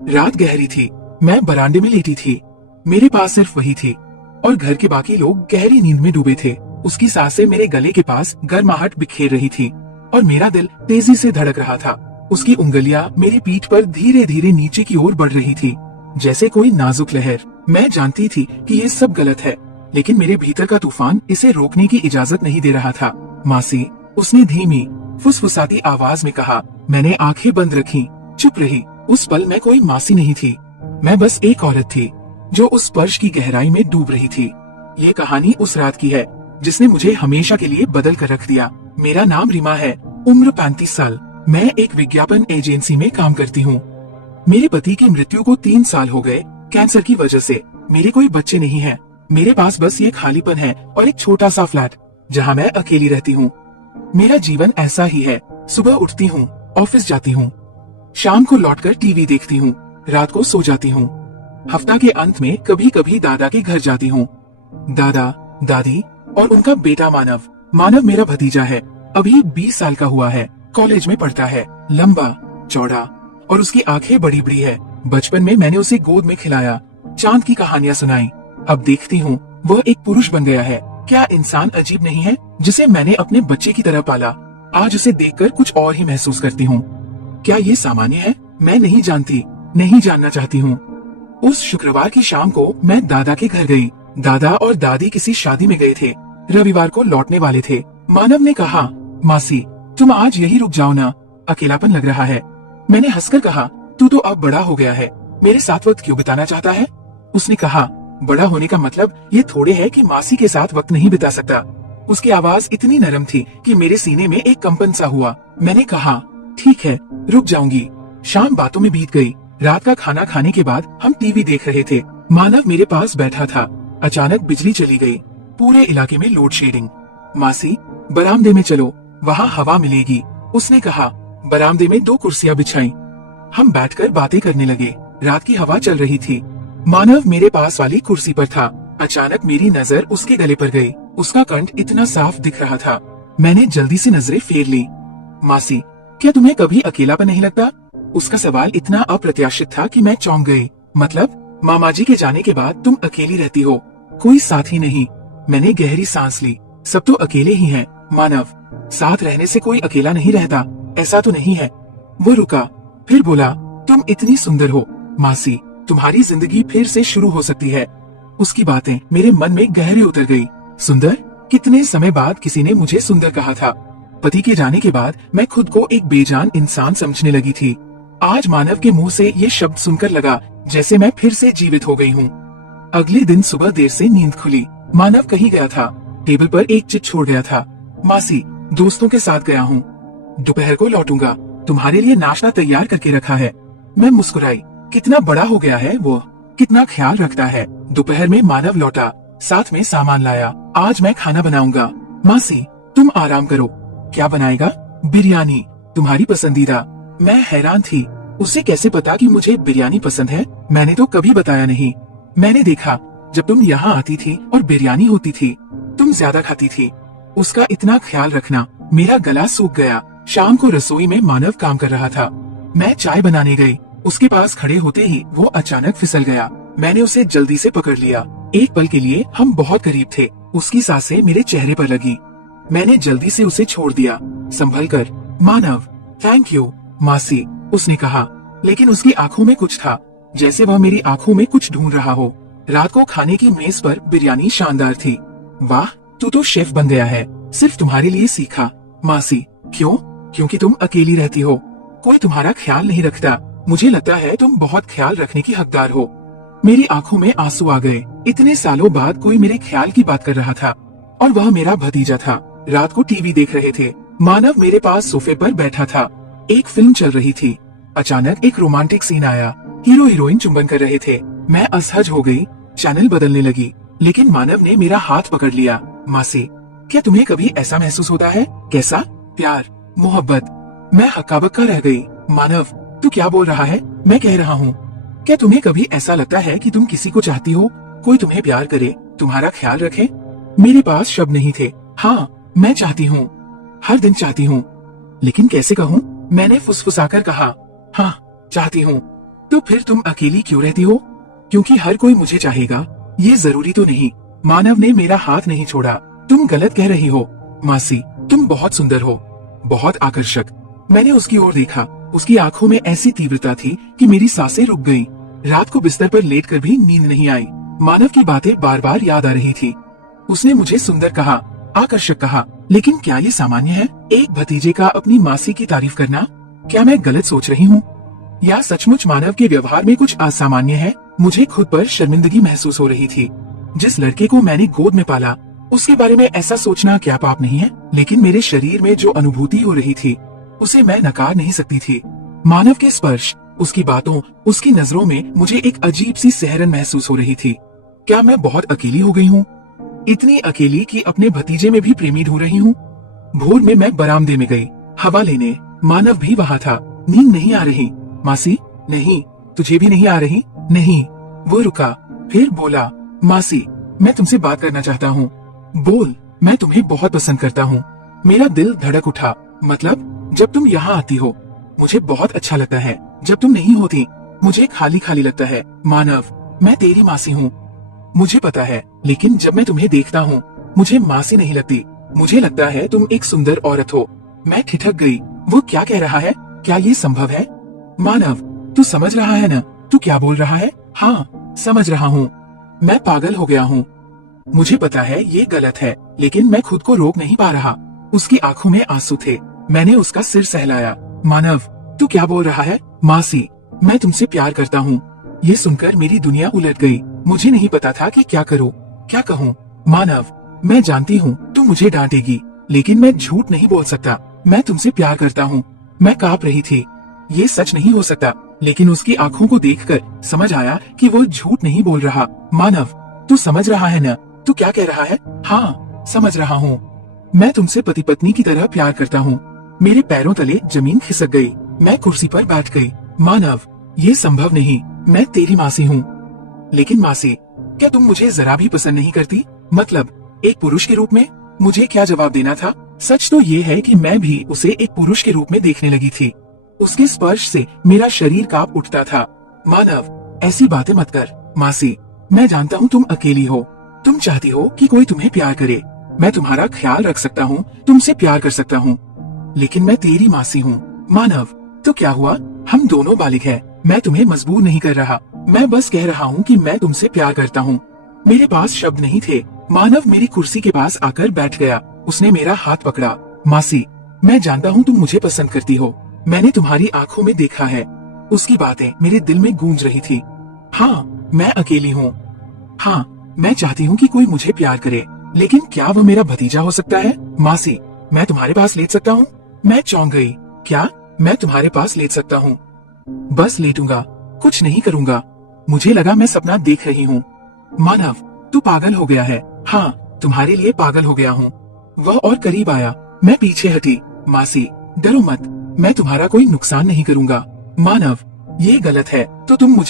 रात गहरी थी। मैं बरामदे में लेटी थी। मेरे पास सिर्फ वही थी और घर के बाकी लोग गहरी नींद में डूबे थे। उसकी सांसें मेरे गले के पास गर्माहट बिखेर रही थी और मेरा दिल तेजी से धड़क रहा था। उसकी उंगलियां मेरी पीठ पर धीरे धीरे नीचे की ओर बढ़ रही थी, जैसे कोई नाजुक लहर। मैं जानती थी कि ये सब गलत है, लेकिन मेरे भीतर का तूफान इसे रोकने की इजाजत नहीं दे रहा था। मासी, उसने धीमी फुसफुसाती आवाज में कहा। मैंने आंखें बंद रखी, चुप रही। उस पल मैं कोई मासी नहीं थी, मैं बस एक औरत थी जो उस स्पर्श की गहराई में डूब रही थी। ये कहानी उस रात की है जिसने मुझे हमेशा के लिए बदल कर रख दिया। मेरा नाम रिमा है, उम्र 35 साल। मैं एक विज्ञापन एजेंसी में काम करती हूँ। मेरे पति की मृत्यु को 3 साल हो गए कैंसर की वजह से। मेरे कोई बच्चे नहीं हैं। मेरे पास बस ये खालीपन है और एक छोटा सा फ्लैट जहाँ मैं अकेली रहती हूँ। मेरा जीवन ऐसा ही है। सुबह उठती हूँ, ऑफिस जाती हूँ, शाम को लौटकर टीवी देखती हूँ, रात को सो जाती हूँ। हफ्ता के अंत में कभी कभी दादा के घर जाती हूँ। दादा, दादी और उनका बेटा मानव। मानव मेरा भतीजा है, अभी 20 साल का हुआ है, कॉलेज में पढ़ता है, लंबा चौड़ा और उसकी आंखें बड़ी बड़ी है। बचपन में मैंने उसे गोद में खिलाया, चांद की कहानियां सुनाई। अब देखती हूँ वह एक पुरुष बन गया है। क्या इंसान अजीब नहीं है जिसे मैंने अपने बच्चे की तरह पाला। आज उसे देखकर कुछ और ही महसूस करती हूँ। क्या ये सामान्य है? मैं नहीं जानती, नहीं जानना चाहती हूँ। उस शुक्रवार की शाम को मैं दादा के घर गई। दादा और दादी किसी शादी में गए थे, रविवार को लौटने वाले थे। मानव ने कहा, मासी तुम आज यही रुक जाओ ना, अकेलापन लग रहा है। मैंने हंसकर कहा, तू तो अब बड़ा हो गया है, मेरे साथ वक्त क्यों बिताना चाहता है? उसने कहा, बड़ा होने का मतलब ये थोड़े है कि मासी के साथ वक्त नहीं बिता सकता। उसकी आवाज इतनी नरम थी कि मेरे सीने में एक कंपन सा हुआ। मैंने कहा, ठीक है, रुक जाऊंगी। शाम बातों में बीत गई। रात का खाना खाने के बाद हम टीवी देख रहे थे। मानव मेरे पास बैठा था। अचानक बिजली चली गई। पूरे इलाके में लोड शेडिंग। मासी, बरामदे में चलो, वहाँ हवा मिलेगी, उसने कहा। बरामदे में 2 कुर्सियां बिछाई। हम बैठकर बातें करने लगे। रात की हवा चल रही थी। मानव मेरे पास वाली कुर्सी पर था। अचानक मेरी नजर उसके गले पर गई। उसका कंठ इतना साफ दिख रहा था। मैंने जल्दी से नजरें फेर ली। मासी, क्या तुम्हें कभी अकेलापन नहीं लगता? उसका सवाल इतना अप्रत्याशित था कि मैं चौंक गई। मतलब मामाजी के जाने के बाद तुम अकेली रहती हो, कोई साथी नहीं? मैंने गहरी सांस ली। सब तो अकेले ही हैं, मानव। साथ रहने से कोई अकेला नहीं रहता, ऐसा तो नहीं है। वो रुका, फिर बोला, तुम इतनी सुंदर हो मासी, तुम्हारी जिंदगी फिर से शुरू हो सकती है। उसकी बातें मेरे मन में गहरे उतर गई। सुंदर? कितने समय बाद किसी ने मुझे सुंदर कहा था। पति के जाने के बाद मैं खुद को एक बेजान इंसान समझने लगी थी। आज मानव के मुंह से ये शब्द सुनकर लगा जैसे मैं फिर से जीवित हो गई हूँ। अगले दिन सुबह देर से नींद खुली। मानव कहीं गया था। टेबल पर एक चिट छोड़ गया था। मासी, दोस्तों के साथ गया हूँ, दोपहर को लौटूंगा, तुम्हारे लिए नाश्ता तैयार करके रखा है। मैं मुस्कुराई। कितना बड़ा हो गया है वो, कितना ख्याल रखता है। दोपहर में मानव लौटा, साथ में सामान लाया। आज मैं खाना बनाऊंगा। मासी, तुम आराम करो। क्या बनाएगा? बिरयानी, तुम्हारी पसंदीदा। मैं हैरान थी, उसे कैसे पता कि मुझे बिरयानी पसंद है? मैंने तो कभी बताया नहीं। मैंने देखा जब तुम यहाँ आती थी और बिरयानी होती थी, तुम ज्यादा खाती थी। उसका इतना ख्याल रखना। मेरा गला सूख गया। शाम को रसोई में मानव काम कर रहा था। मैं चाय बनाने गई। उसके पास खड़े होते ही वो अचानक फिसल गया। मैंने उसे जल्दी से पकड़ लिया। एक पल के लिए हम बहुत करीब थे। उसकी सांसें मेरे चेहरे पर लगी। मैंने जल्दी से उसे छोड़ दिया, संभल कर। मानव, थैंक यू मासी, उसने कहा। लेकिन उसकी आंखों में कुछ था, जैसे वह मेरी आंखों में कुछ ढूंढ रहा हो। रात को खाने की मेज पर बिरयानी शानदार थी। वाह, तू तो शेफ बन गया है, सिर्फ तुम्हारे लिए सीखा। मासी, क्यों? क्योंकि तुम अकेली रहती हो, कोई तुम्हारा ख्याल नहीं रखता। मुझे लगता है तुम बहुत ख्याल रखने की हकदार हो। मेरी आंखों में आंसू आ गए। इतने सालों बाद कोई मेरे ख्याल की बात कर रहा था, और वह मेरा भतीजा था। रात को टीवी देख रहे थे। मानव मेरे पास सोफे पर बैठा था। एक फिल्म चल रही थी। अचानक एक रोमांटिक सीन आया। हीरो हीरोइन चुंबन कर रहे थे। मैं असहज हो गई, चैनल बदलने लगी, लेकिन मानव ने मेरा हाथ पकड़ लिया। मासी, क्या तुम्हें कभी ऐसा महसूस होता है? कैसा? प्यार, मोहब्बत। मैं हक्का बक्का रह गई। मानव, तू क्या बोल रहा है? मैं कह रहा हूँ, क्या तुम्हें कभी ऐसा लगता है कि तुम किसी को चाहती हो, कोई तुम्हें प्यार करे, तुम्हारा ख्याल रखे? मेरे पास शब्द नहीं थे। हाँ, मैं चाहती हूँ, हर दिन चाहती हूँ, लेकिन कैसे कहूँ? मैंने फुसफुसाकर कहा, हाँ चाहती हूँ। तो फिर तुम अकेली क्यों रहती हो? क्योंकि हर कोई मुझे चाहेगा, ये जरूरी तो नहीं। मानव ने मेरा हाथ नहीं छोड़ा। तुम गलत कह रही हो मासी, तुम बहुत सुंदर हो, बहुत आकर्षक। मैंने उसकी ओर देखा। उसकी आंखों में ऐसी तीव्रता थी कि मेरी सांसें रुक गईं। रात को बिस्तर पर लेटकर भी नींद नहीं आई। मानव की बातें बार बार याद आ रही थी। उसने मुझे सुंदर कहा, आकर्षक कहा, लेकिन क्या ये सामान्य है? एक भतीजे का अपनी मासी की तारीफ करना? क्या मैं गलत सोच रही हूँ, या सचमुच मानव के व्यवहार में कुछ असामान्य है? मुझे खुद पर शर्मिंदगी महसूस हो रही थी। जिस लड़के को मैंने गोद में पाला, उसके बारे में ऐसा सोचना क्या पाप नहीं है? लेकिन मेरे शरीर में जो अनुभूति हो रही थी, उसे मैं नकार नहीं सकती थी। मानव के स्पर्श, उसकी बातों, उसकी नजरों में मुझे एक अजीब सी सहरन महसूस हो रही थी। क्या मैं बहुत अकेली हो गई हूँ? इतनी अकेली कि अपने भतीजे में भी प्रेमी ढूंढ रही हूँ। भोर में मैं बरामदे में गई हवा लेने। मानव भी वहाँ था। नींद नहीं आ रही मासी? नहीं। तुझे भी नहीं आ रही? नहीं। वो रुका, फिर बोला, मासी मैं तुमसे बात करना चाहता हूँ। बोल, मैं तुम्हें बहुत पसंद करता हूँ। मेरा दिल धड़क उठा। मतलब जब तुम यहाँ आती हो मुझे बहुत अच्छा लगता है, जब तुम नहीं होती मुझे खाली खाली लगता है। मानव, मैं तेरी मासी हूँ, मुझे पता है, लेकिन जब मैं तुम्हें देखता हूँ मुझे मासी नहीं लगती। मुझे लगता है तुम एक सुंदर औरत हो। मैं ठिठक गई। वो क्या कह रहा है? क्या ये संभव है? मानव, तू समझ रहा है ना? तू क्या बोल रहा है? हाँ, समझ रहा हूँ। मैं पागल हो गया हूँ। मुझे पता है ये गलत है, लेकिन मैं खुद को रोक नहीं पा रहा। उसकी आंखों में आंसू थे। मैंने उसका सिर सहलाया। मानव, तू क्या बोल रहा है? मासी, मैं तुमसे प्यार करता हूँ। ये सुनकर मेरी दुनिया उलट गई। मुझे नहीं पता था कि क्या करूँ, क्या कहूँ। मानव, मैं जानती हूँ तू मुझे डांटेगी, लेकिन मैं झूठ नहीं बोल सकता। मैं तुमसे प्यार करता हूँ। मैं कांप रही थी। ये सच नहीं हो सकता, लेकिन उसकी आंखों को देखकर समझ आया कि वो झूठ नहीं बोल रहा। मानव, तू समझ रहा है ना? तू क्या कह रहा है? हाँ, समझ रहा हूँ। मैं तुमसे पति पत्नी की तरह प्यार करता हूँ। मेरे पैरों तले जमीन खिसक गई। मैं कुर्सी पर बैठ गई। मानव, ये संभव नहीं। मैं तेरी मासी हूँ। लेकिन मासी, क्या तुम मुझे जरा भी पसंद नहीं करती? मतलब एक पुरुष के रूप में? मुझे क्या जवाब देना था? सच तो ये है कि मैं भी उसे एक पुरुष के रूप में देखने लगी थी। उसके स्पर्श से मेरा शरीर कांप उठता था। मानव, ऐसी बातें मत कर। मासी, मैं जानता हूँ तुम अकेली हो। तुम चाहती हो कि कोई तुम्हें प्यार करे। मैं तुम्हारा ख्याल रख सकता हूँ, तुमसे प्यार कर सकता हूँ, लेकिन मैं तेरी मासी हूँ। मानव, तो क्या हुआ? हम दोनों बालिग हैं। मैं तुम्हें मजबूर नहीं कर रहा। मैं बस कह रहा हूँ कि मैं तुमसे प्यार करता हूँ। मेरे पास शब्द नहीं थे। मानव मेरी कुर्सी के पास आकर बैठ गया। उसने मेरा हाथ पकड़ा। मासी, मैं जानता हूँ तुम मुझे पसंद करती हो। मैंने तुम्हारी आंखों में देखा है। उसकी बातें मेरे दिल में गूंज रही थी। हाँ, मैं अकेली हूँ। हाँ, मैं चाहती हूँ कि कोई मुझे प्यार करे, लेकिन क्या वो मेरा भतीजा हो सकता है? मासी, मैं तुम्हारे पास लेट सकता हूँ? मैं चौंक गई। क्या मैं तुम्हारे पास लेट सकता हूँ? बस लेटूंगा, कुछ नहीं करूंगा। मुझे लगा मैं सपना देख रही हूँ। मानव, तू पागल हो गया है। हाँ, तुम्हारे लिए पागल हो गया हूँ। वह और करीब आया। मैं पीछे हटी। मासी, डरो मत, मैं तुम्हारा कोई नुकसान नहीं करूंगा। मानव, ये गलत है, तो तुम मुझे